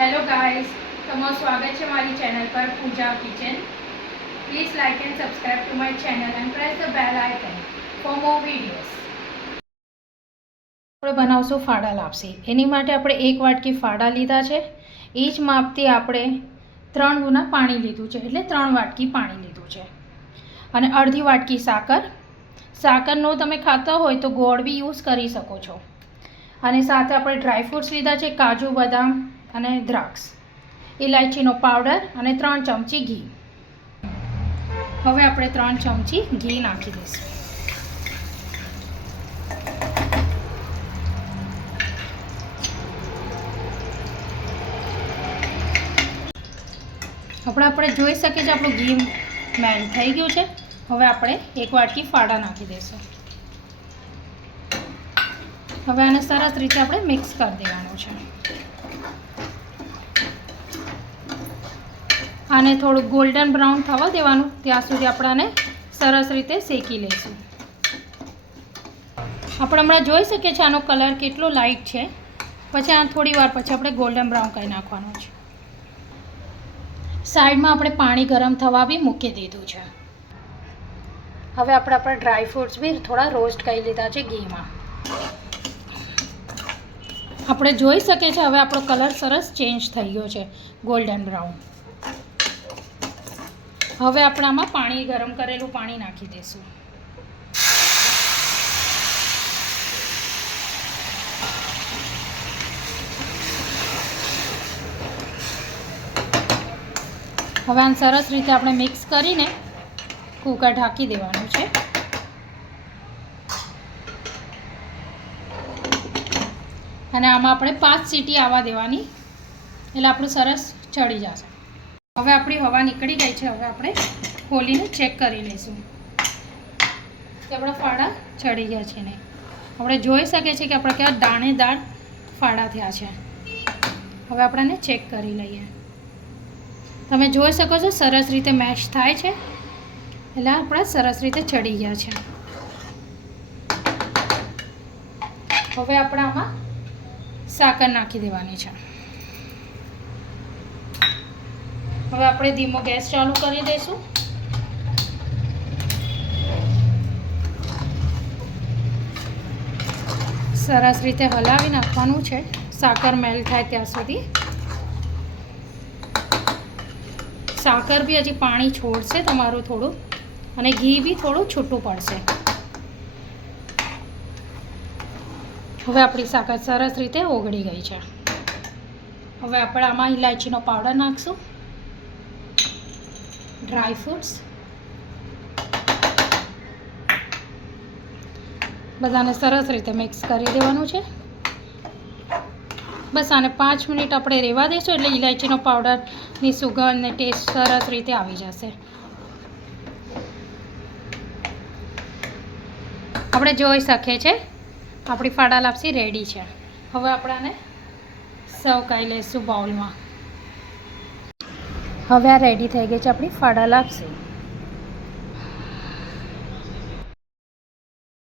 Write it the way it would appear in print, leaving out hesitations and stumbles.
Hello guys, તમારું સ્વાગત છે મારી ચેનલ પર Pooja kitchen. Please like and subscribe to my channel and press the bell icon for more videos. આપણે બનાવશું ફાડા લાપસી. એની માટે આપણે 1 વાટકી ફાડા લીધા છે. એ જ માપથી આપણે 3 ગુના પાણી લીધું છે, એટલે 3 વાટકી પાણી લીધું છે. અને અડધી વાટકી સાકર. સાકરનો તમે ખાતા હોય તો ગોળ બી યુઝ કરી શકો છો. અને સાથે આપણે ડ્રાયફ્રૂટ્સ લીધા છે, કાજુ, બદામ અને દ્રાક્ષ, ઇલાયચીનો પાવડર અને 3 ચમચી ઘી. હવે આપણે 3 ચમચી ઘી નાખી દઈશું. આપણે જોઈ શકીએ છીએ આપણું ઘી મેલ્ટ થઈ ગયું છે. હવે આપણે 1 વાટકી ફાડા નાખી દઈશું. હવે આને સરસ રીતે આપણે મિક્સ કરી દેવાનું છે. આને થોડું ગોલ્ડન બ્રાઉન થવા દેવાનું, ત્યાં સુધી આપણે આને સરસ રીતે શેકી લઈશું. આપણે હમણાં જોઈ શકીએ છીએ આનો કલર કેટલો લાઇટ છે. પછી આ થોડી વાર પછી આપણે ગોલ્ડન બ્રાઉન કરી નાખવાનું છે. સાઈડમાં આપણે પાણી ગરમ થવા બી મૂકી દીધું છે. હવે આપણે ડ્રાયફ્રૂટ્સ બી થોડા રોસ્ટ કરી લીધા છે ઘીમાં. આપણે જોઈ શકીએ છીએ હવે આપણો કલર સરસ ચેન્જ થઈ ગયો છે, ગોલ્ડન બ્રાઉન. હવે આપણે આમાં પાણી ગરમ કરેલું પાણી નાખી દઈશું. હવે આને સરસ રીતે આપણે મિક્સ કરીને કુકર ઢાંકી દેવાનું છે. અને આમાં આપણે 5 સીટી આવવા દેવાની, એટલે આપણું સરસ ચડી જશે. હવે આપણી હવા નીકળી ગઈ છે. હવે આપણે ખોલીને ચેક કરી લઈશું કે આપણા ફાડા ચડી ગયા છે નહીં. આપણે જોઈ શકીએ છીએ કે આપણા કેવા દાણેદાર ફાડા થયા છે. હવે આપણે ચેક કરી લઈએ. તમે જોઈ શકો છો સરસ રીતે મેશ થાય છે, એટલે આપણા સરસ રીતે ચડી ગયા છે. હવે આપણે આમાં સાકર નાખી દેવાની છે. હવે આપણે ધીમો ગેસ ચાલુ કરી દઈશું. સરસ રીતે હલાવી નાખવાનું છે સાકર મેલ્ટ થાય ત્યાં સુધી. સાકર બી હજી પાણી છોડશે તમારું થોડું, અને ઘી બી થોડું છૂટું પડશે. હવે આપણી સાકર સરસ રીતે ઓગળી ગઈ છે. હવે આપણે આમાં ઇલાયચીનો પાવડર નાખીશું, ડ્રાયફ્રૂટ્સ, બધાને સરસ રીતે મિક્સ કરી દેવાનું છે. બસ આને 5 મિનિટ આપણે રહેવા દઈશું, એટલે ઇલાયચીનો પાવડરની સુગંધ અને ટેસ્ટ સરસ રીતે આવી જશે. આપણે જોઈ શકીએ છીએ આપણી ફાડા લાપસી રેડી છે. હવે આપણે આને સર્વ કરી લઈશું બાઉલમાં. હવે આ રેડી થઈ ગઈ છે આપણી ફાડા લાપસી.